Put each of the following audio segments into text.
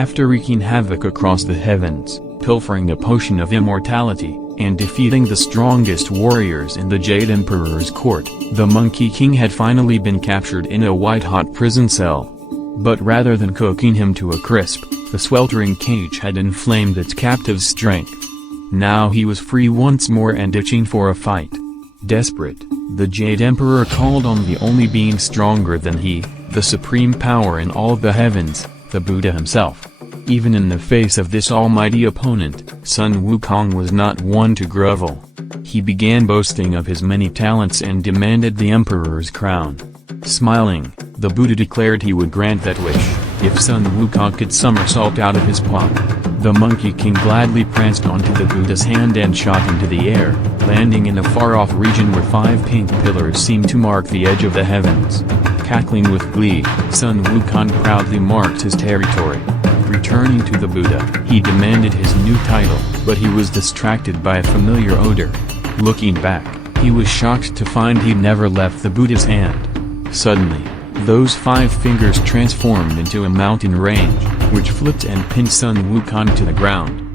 After wreaking havoc across the heavens, pilfering a potion of immortality, and defeating the strongest warriors in the Jade Emperor's court, the Monkey King had finally been captured in a white-hot prison cell. But rather than cooking him to a crisp, the sweltering cage had inflamed its captive's strength. Now he was free once more and itching for a fight. Desperate, the Jade Emperor called on the only being stronger than he, the supreme power in all the heavens, the Buddha himself. Even in the face of this almighty opponent, Sun Wukong was not one to grovel. He began boasting of his many talents and demanded the emperor's crown. Smiling, the Buddha declared he would grant that wish, if Sun Wukong could somersault out of his palm. The Monkey King gladly pranced onto the Buddha's hand and shot into the air, landing in a far-off region where 5 pink pillars seemed to mark the edge of the heavens. Cackling with glee, Sun Wukong proudly marked his territory. Returning to the Buddha, he demanded his new title, but he was distracted by a familiar odor. Looking back, he was shocked to find he'd never left the Buddha's hand. Suddenly, those 5 fingers transformed into a mountain range, which flipped and pinned Sun Wukong to the ground.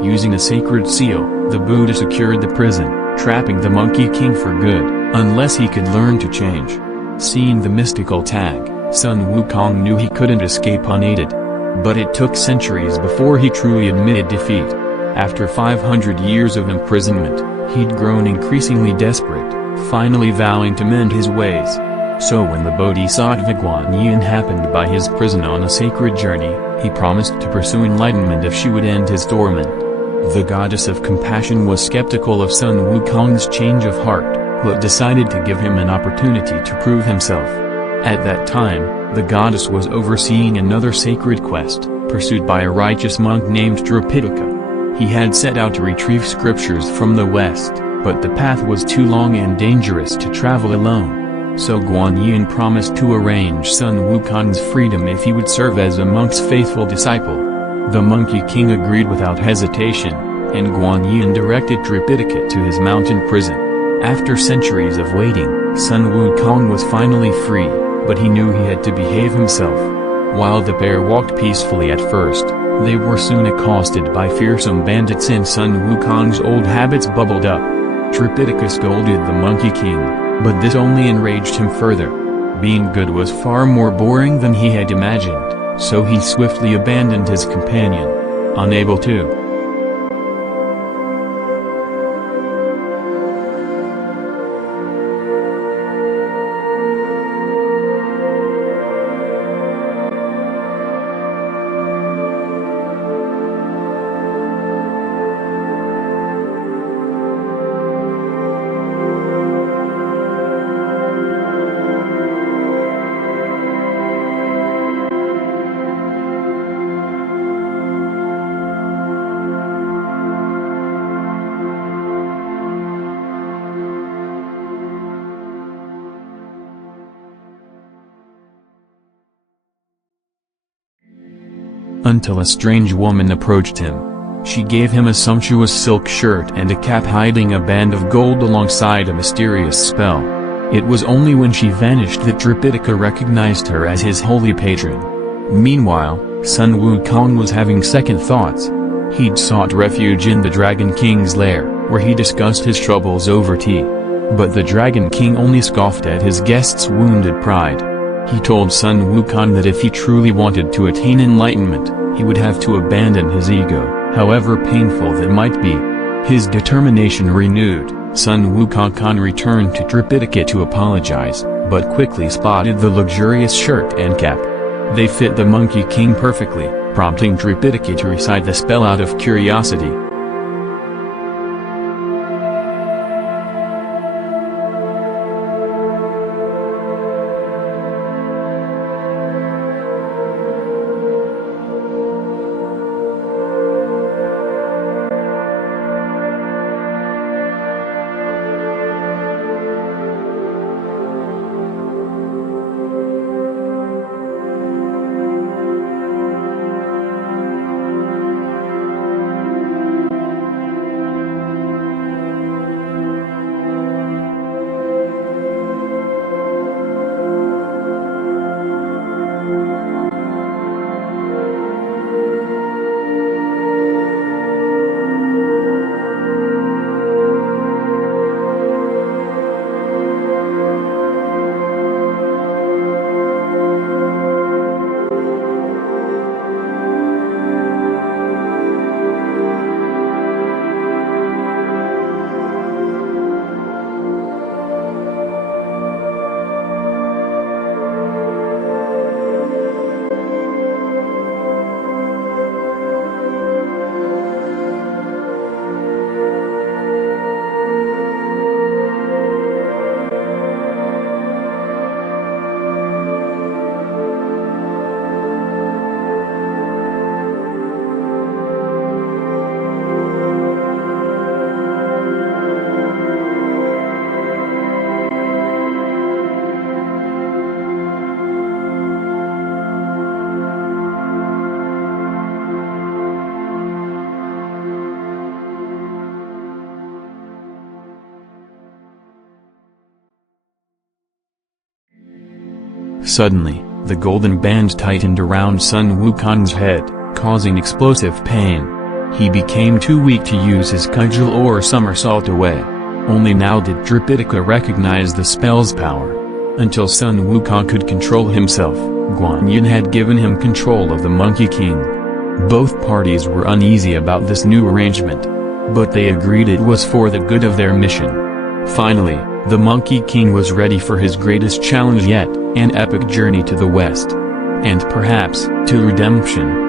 Using a sacred seal, the Buddha secured the prison, trapping the Monkey King for good, unless he could learn to change. Seeing the mystical tag, Sun Wukong knew he couldn't escape unaided. But it took centuries before he truly admitted defeat. After 500 years of imprisonment, he'd grown increasingly desperate, finally vowing to mend his ways. So when the Bodhisattva Guanyin happened by his prison on a sacred journey, he promised to pursue enlightenment if she would end his torment. The goddess of compassion was skeptical of Sun Wukong's change of heart, but decided to give him an opportunity to prove himself. At that time, the goddess was overseeing another sacred quest, pursued by a righteous monk named Tripitaka. He had set out to retrieve scriptures from the west, but the path was too long and dangerous to travel alone. So Guanyin promised to arrange Sun Wukong's freedom if he would serve as a monk's faithful disciple. The Monkey King agreed without hesitation, and Guanyin directed Tripitaka to his mountain prison. After centuries of waiting, Sun Wukong was finally free, but he knew he had to behave himself. While the pair walked peacefully at first, they were soon accosted by fearsome bandits and Sun Wukong's old habits bubbled up. Tripitaka scolded the Monkey King, but this only enraged him further. Being good was far more boring than he had imagined, so he swiftly abandoned his companion. Unable to until a strange woman approached him. She gave him a sumptuous silk shirt and a cap hiding a band of gold alongside a mysterious spell. It was only when she vanished that Tripitaka recognized her as his holy patron. Meanwhile, Sun Wukong was having second thoughts. He'd sought refuge in the Dragon King's lair, where he discussed his troubles over tea. But the Dragon King only scoffed at his guest's wounded pride. He told Sun Wukong that if he truly wanted to attain enlightenment, he would have to abandon his ego, however painful that might be. His determination renewed, Sun Wukong returned to Tripitaka to apologize, but quickly spotted the luxurious shirt and cap. They fit the Monkey King perfectly, prompting Tripitaka to recite the spell out of curiosity. Suddenly, the golden band tightened around Sun Wukong's head, causing explosive pain. He became too weak to use his cudgel or somersault away. Only now did Tripitaka recognize the spell's power. Until Sun Wukong could control himself, Guanyin had given him control of the Monkey King. Both parties were uneasy about this new arrangement, but they agreed it was for the good of their mission. Finally, the Monkey King was ready for his greatest challenge yet, an epic journey to the west. And perhaps, to redemption.